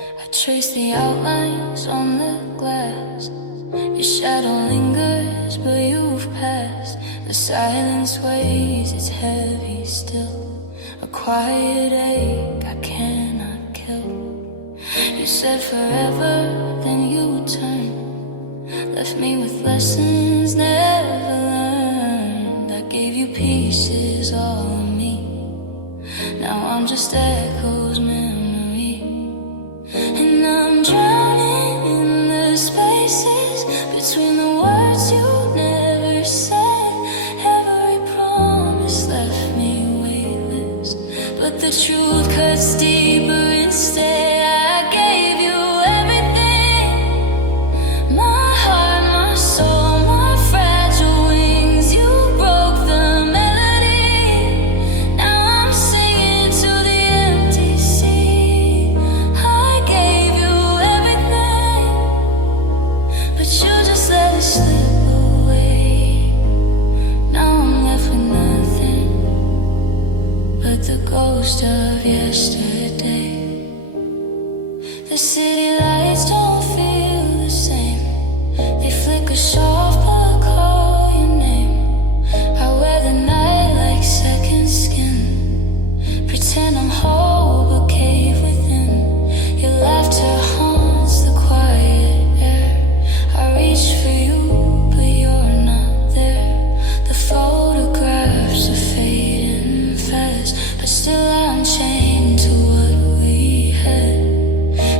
I trace the outlines on the glass. Your shadow lingers, but you've passed. The silence weighs, it's heavy still. A quiet ache I cannot kill. You said forever, then you turned. Left me with lessons never learned. I gave you pieces, all of me. Now I'm just echoes, memory. And I'm drowning in the spaces between the words you never said. Every promise left me weightless, but the truth cuts deeper instead. I gave you everything, my heart, my soul, my fragile wings. You broke the melody. Now I'm singing to the empty sea. I gave you everything, but you just let it slip away. Now I'm left with nothing but the ghost of yesterday. The city lights don't feel the same. They flicker soft but call your name. I wear the night like second skin. Pretend I'm whole but cave within. Your laughter haunts the quiet air. I reach for you but you're not there. The photographs are fading fast, but still I'm chained to what we had.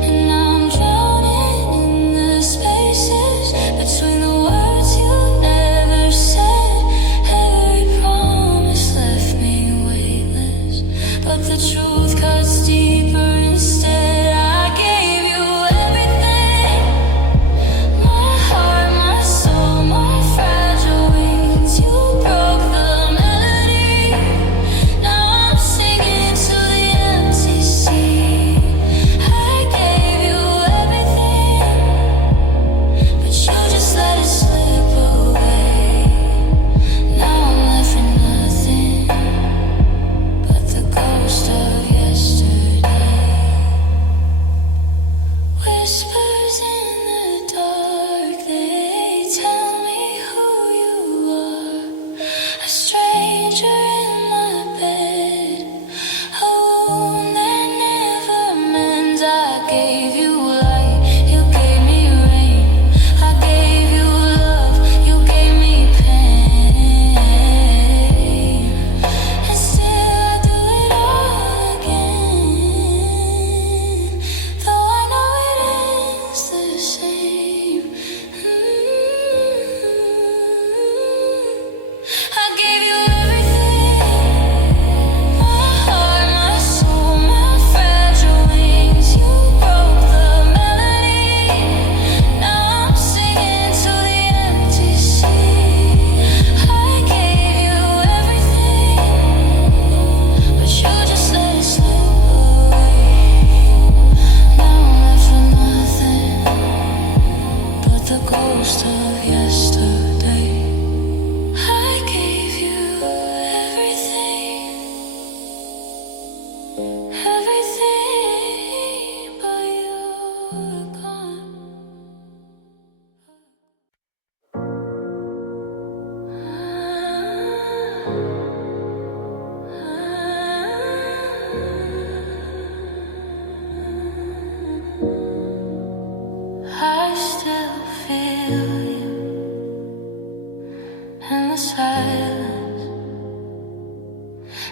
And I'm drowning in the spaces between the words you never said. Every promise left me weightless, but the truth cuts deeper instead. I gave you everything, my heart, my soul, my fragile wings. You broke the melody. Now I'm singing to the empty sea. I gave you everything, but you just let it slip away. Now I'm left with nothing but the ghost of yesterday. Whispers in the dark, they tell me who you are. A stranger in my bed, a wound that never mends. I gave you light, you gave me rain. I gave you love, you gave me pain. And still I do it all again, though I know it ends the same. I gave you everything, my heart, my soul, my fragile wings. You broke the melody. Now I'm singing to the empty sea. I gave you everything, but you just let it slip away. Now I'm left with nothing but the ghost of yesterday. I gave you everything, everything, but you're gone. I still feel you in the silence,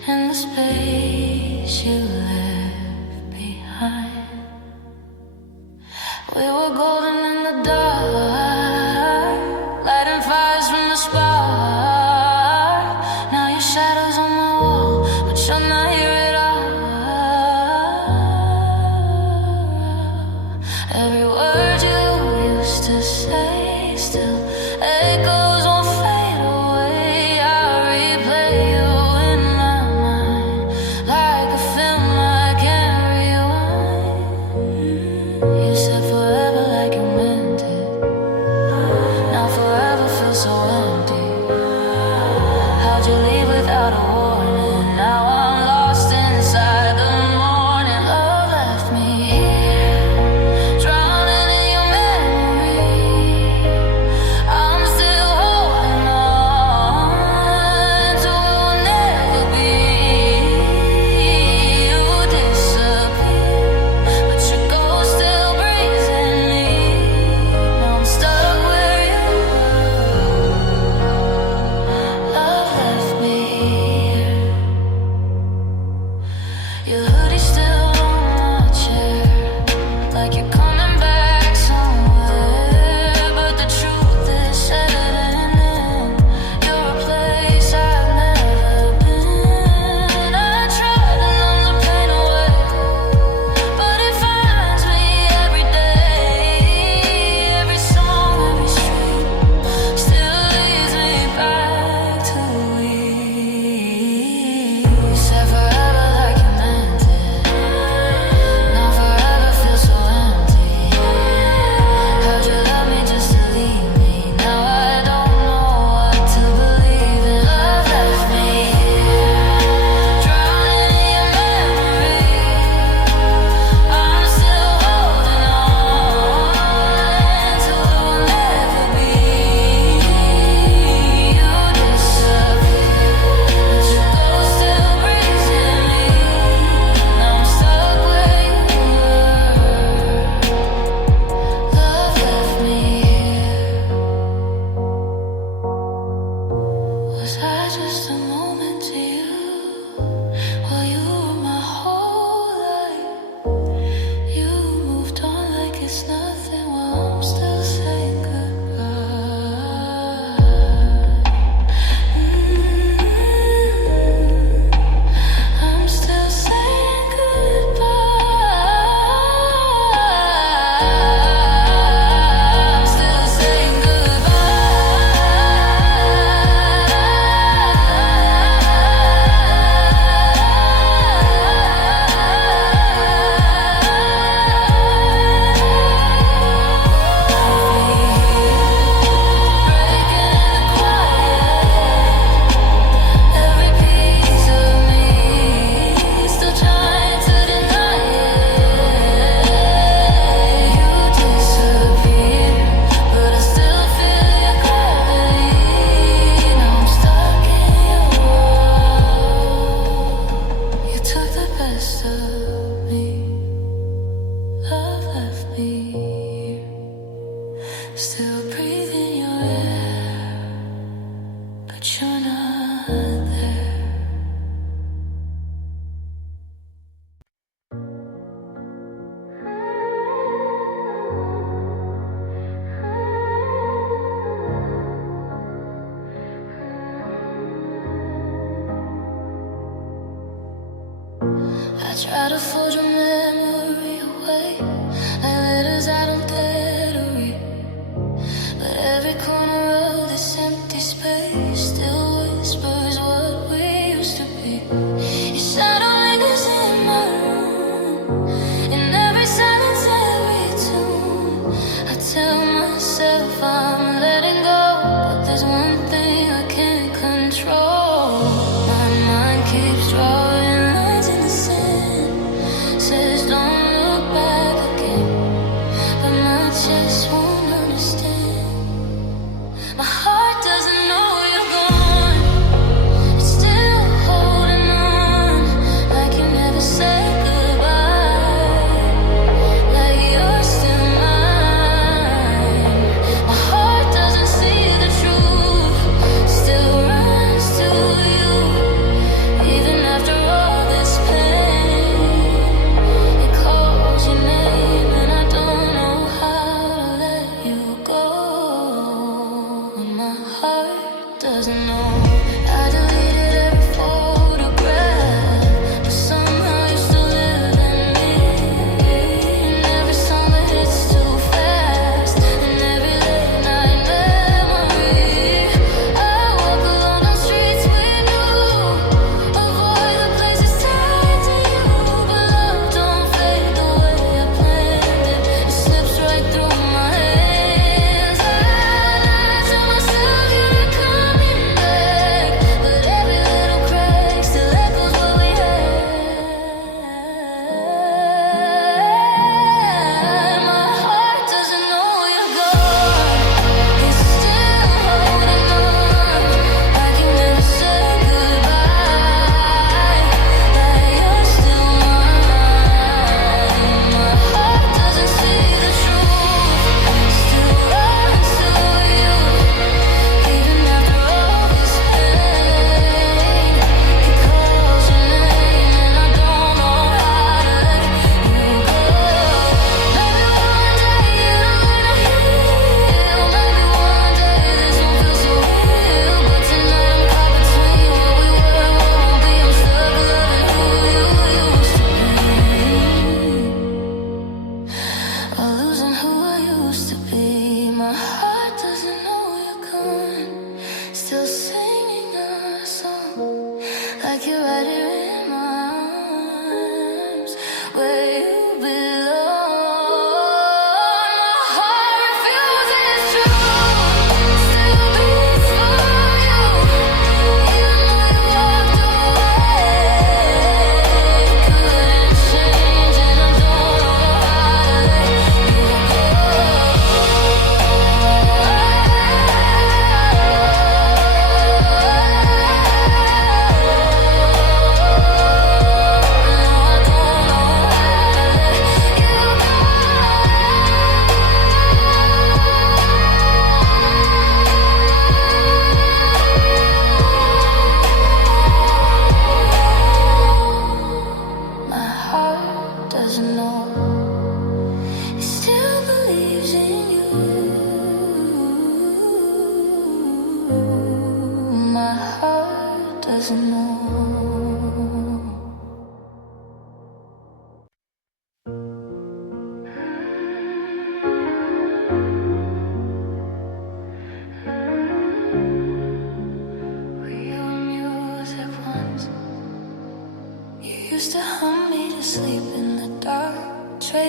in the space you left behind. We were golden in the dark, lighting fires from the spark. Now your shadow's on my wall, but you're not here at all. Every word you used to say still echoes won't fade away. I replay you in my mind like a film I can't rewind. You said forever like you meant it. Now forever feels so empty. How'd you leave without a warning? Now I'm lost inside the morning. Love left me here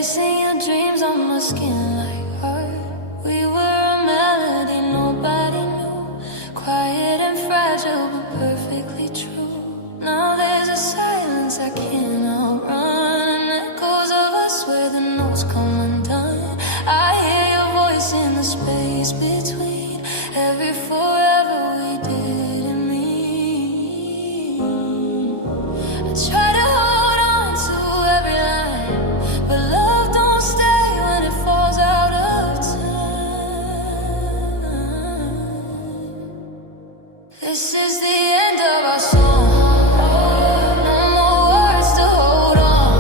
Tracing your dreams on my skin like art. We were a melody nobody knew, quiet and fragile but perfectly true. Now there's a silence I can't outrun, and echoes of us where the notes come undone. I hear your voice in the space between every forever we didn't mean. I try to hold on to every line, but love don't stay when it falls out of time. This is the end of our song. No more words to hold on.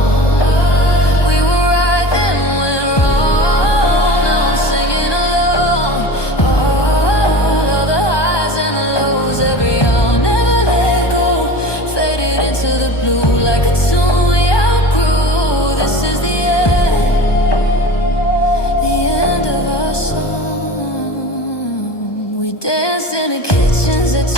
We were right then went wrong. Now I'm singing along. All of the highs and the lows, every hour never let go. Faded into the blue like a tune we outgrew. This is the end of our song. We danced in the kitchens at 2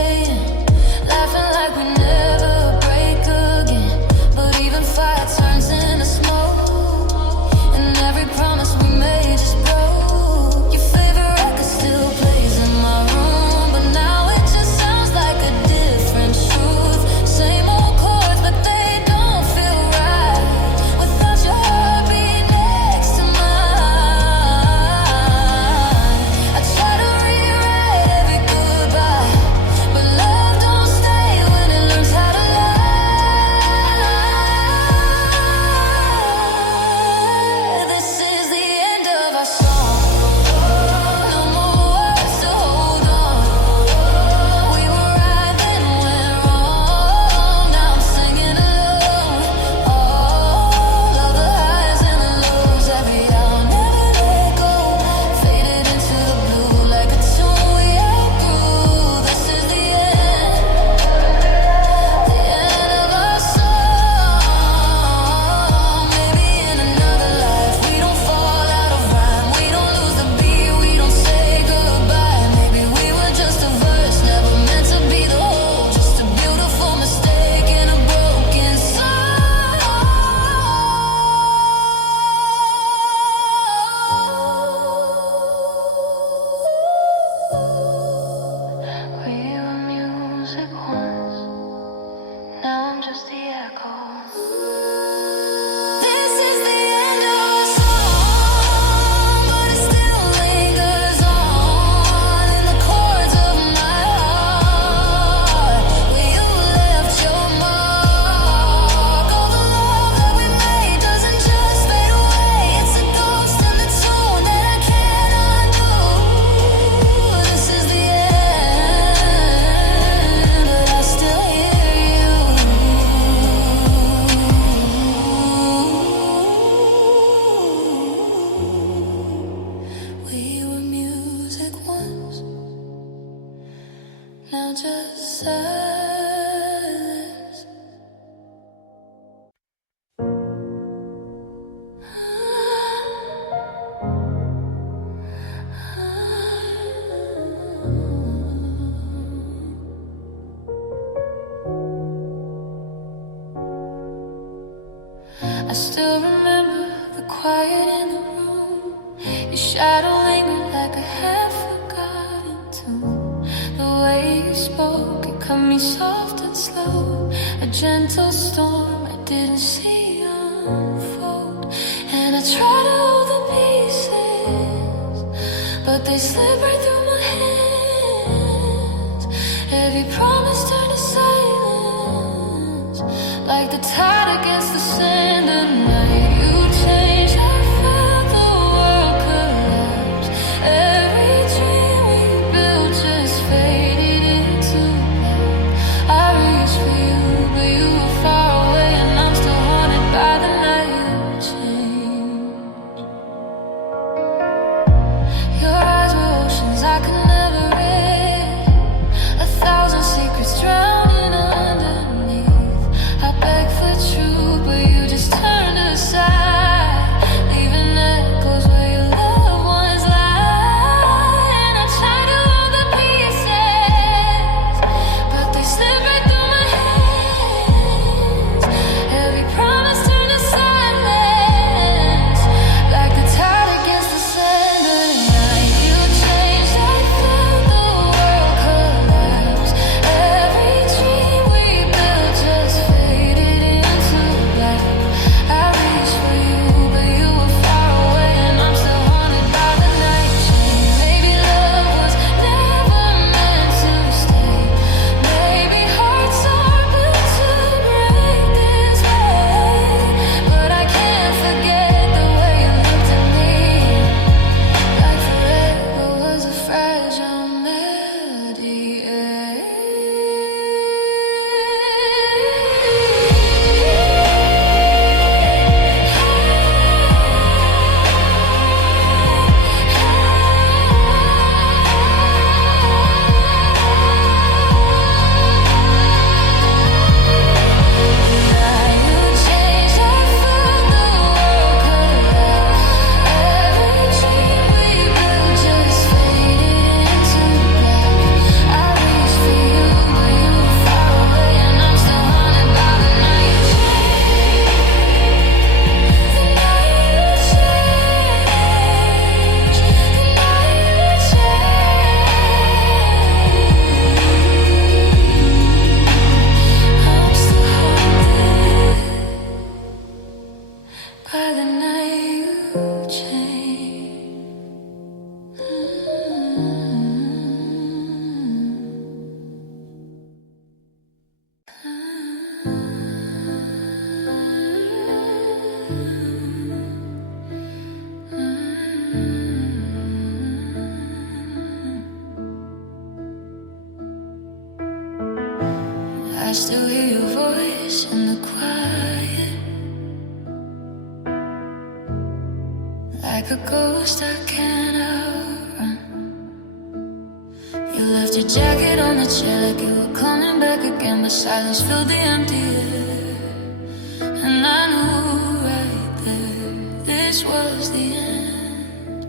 a.m., laughing like we never break again. But even fire turns into smoke, and every promise we made just broke. Your favorite record still plays in my room, but now it just sounds like a different truth. Same old chords, but they don't feel right without your heartbeat next to mine. I try to rewrite every goodbye, but love don't stay when it learns how to lie. This is the end of our song. No more words to hold on. We were right then went wrong. Now I'm singing along. All of the highs and the lows, every hour never let go. Faded into the blue like a tune we outgrew. This is the end of our song. Maybe in another life we don't fall out of rhyme, we don't lose the beat, we don't say goodbye. Maybe we were just a verse, never meant to be the whole, just a beautiful mistake in a broken soul. We were music once, now I'm just the echo. This is the end of our song, but it still lingers on in the chords of my heart. Where you left your mark. All the love that we made doesn't just fade away. It's a ghost in the tune that I can't undo. This is the end, but I still hear you. We were music once, now just silence. I still remember the quiet in the room. Your shadow lingered like a half-forgotten tune. The way you spoke, it cut me soft and slow. A gentle storm I didn't see unfold. And I tried to hold the pieces, but they slipped right through my hands. Every promise turned to silence, like the tide against the sand. And night you changed, I felt the world collapse. Every dream we built just faded into black. I reached for you, but you were far away, and I'm still haunted by the night you changed. Your eyes were oceans I I still hear your voice in the quiet. Like a ghost I can't outrun. You left your jacket on the chair like you were coming back again, but silence filled the empty air. And I knew right there, this was the end.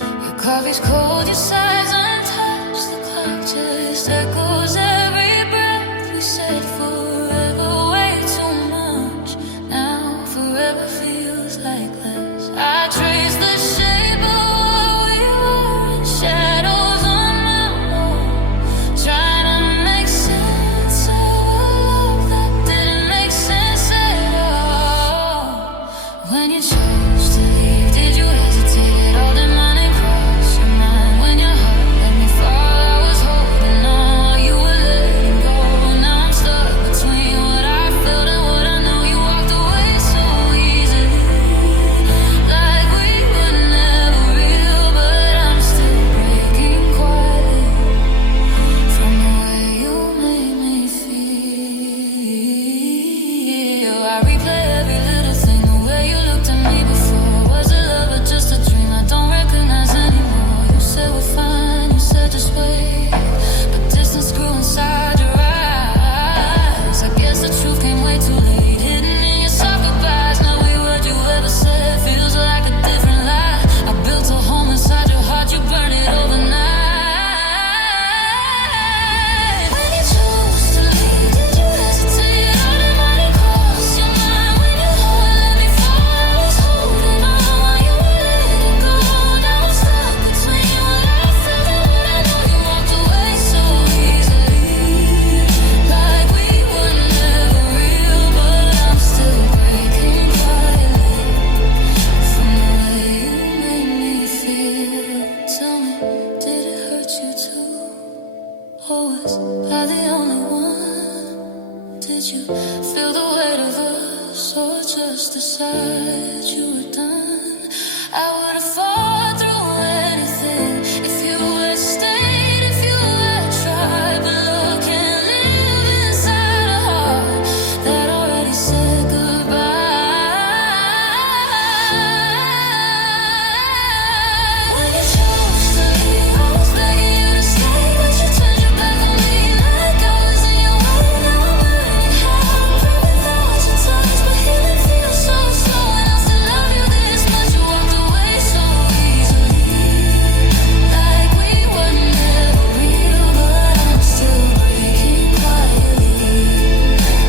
Your coffee's cold, your sighs untouched. The clock just echoes every breath. We said forever, way too much. Now forever feels like less. I trace the shape of what we were in shadows on my wall, trying to make sense of a love that didn't make sense at all. When you chose to leave, did you hesitate at all? Did money cross your mind? When your heart let me fall, I was holding on. You were letting go. Now I'm stuck between what I felt and what I know. You walked away so easily, like we were never real. But I'm still breaking quietly from the way you made me feel. I replay every little thing, the way you looked at me before. Was it love or just a dream I don't recognize anymore? You said we're fine, you said just wait, but distance grew inside your eyes. I guess the truth came way too late, hidden in your soft goodbyes. Now every word you ever said feels like a different lie. I built a home inside your heart, you burned it overnight. When you chose to leave, did you hesitate? All the money crossed your mind. When your heart let me fall, I was holding on. You were letting go. Now I'm stuck between what I felt and what I know. You walked away so easily, like we were never real. But I'm still breaking quietly from the way you made me feel. Tell me, did it hurt you too? Or was I the only one? Did you feel the weight of us, or just decide you were done? I would have fought through anything if you had stayed, if you had tried. But love can't live inside a heart that already said goodbye. When you chose to leave, I was begging you to stay, but you turned your back on me like I was in your way. Now I'm learning how to break 1,000 times, but healing feels so slow. And I still love you this much. You walked away so easily, like we were never real. But I'm still breaking quietly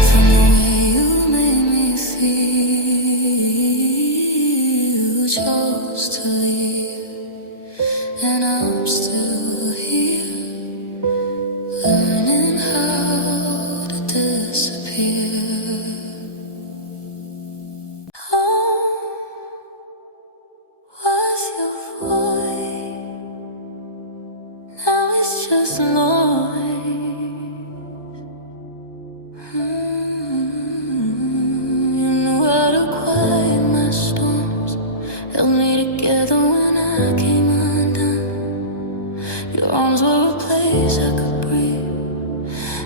from the way you made me feel. You chose to leave, and I'm still here, learning how to disappear. Home was your voice, now it's just noise. You knew how to quiet my storms, held me together when I came undone. Your arms were a place I could breathe.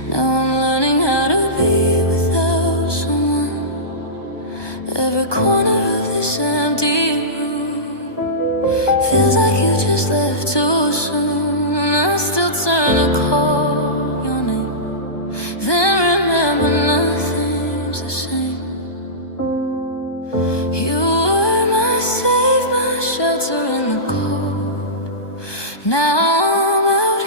Now I'm learning how to be without someone. Every corner of this empty room feels like you just left too soon. And I still turn to call your name, then remember nothing's the same. You were my safe, my shelter in the cold. Now I'm out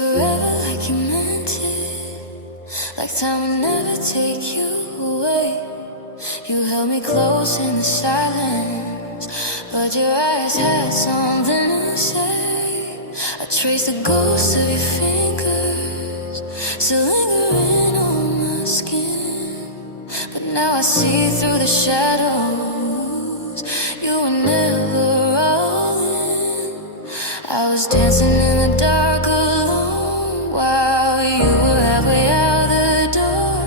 forever like you meant it. Like time would never take you away. You held me close in the silence, but your eyes had something to say. I traced the ghosts of your fingers, still lingering on my skin. But now I see through the shadows. You were never all in. I was dancing in the dark alone while you were halfway out the door.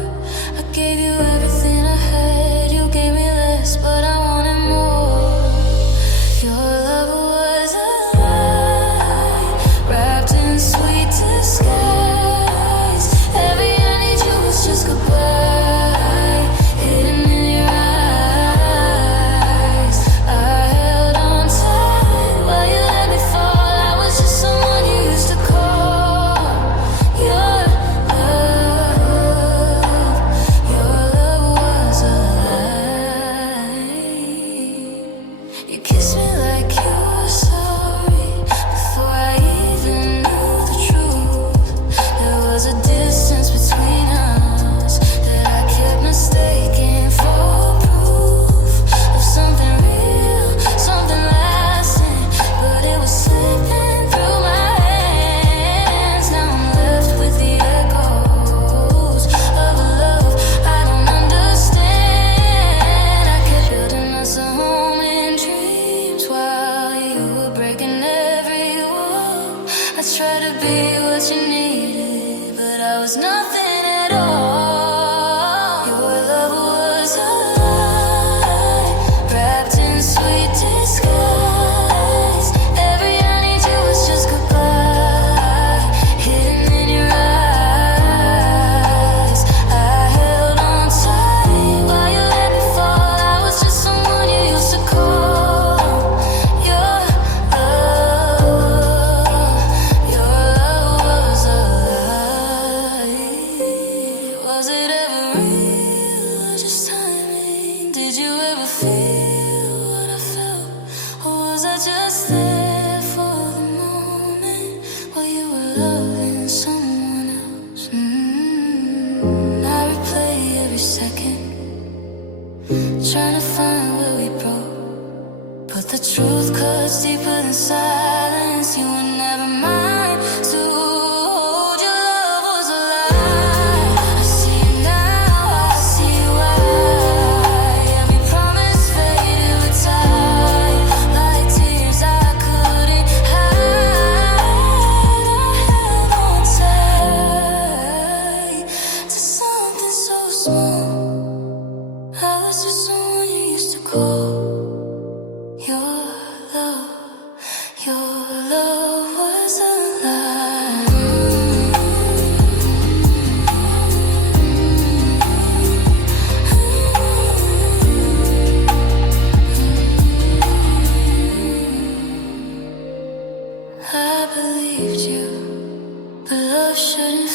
I gave you everything I had. You gave me less, but I wanted more. Your love was a lie, wrapped in sweet disguise. Every I need you was just goodbye, hidden in your eyes. I held on tight while you let me fall. I was just someone you used to call. Your love was a lie. You kissed me like you were sorry before I even knew the truth. There was a distance between us that I kept mistaking for proof of something real, something lasting, but it was slipping through my hands. Now I'm left with the echoes of a love I don't understand. I kept building us a home in dreams while you were breaking every wall. I tried to be what you needed, but I was nothing at all. Your love was a lie, wrapped in sweet disguise. Every I need you was just goodbye, hidden in your eyes. I held on tight while you let me fall. I was just someone you used to call. Your love was a lie. Was it ever real or just timing? Did you ever feel what I felt? Or was I just there for the moment while you were loving someone else? I replay every second, trying to find where we broke. But the truth cuts deeper than silence. You were never mine to hold. Your love was a lie. I see it now, I see why. Every promise faded with time, like tears I couldn't hide. I held on tight to something so small. I was just someone you used to call. Your love was a lie. I believed you, but love shouldn't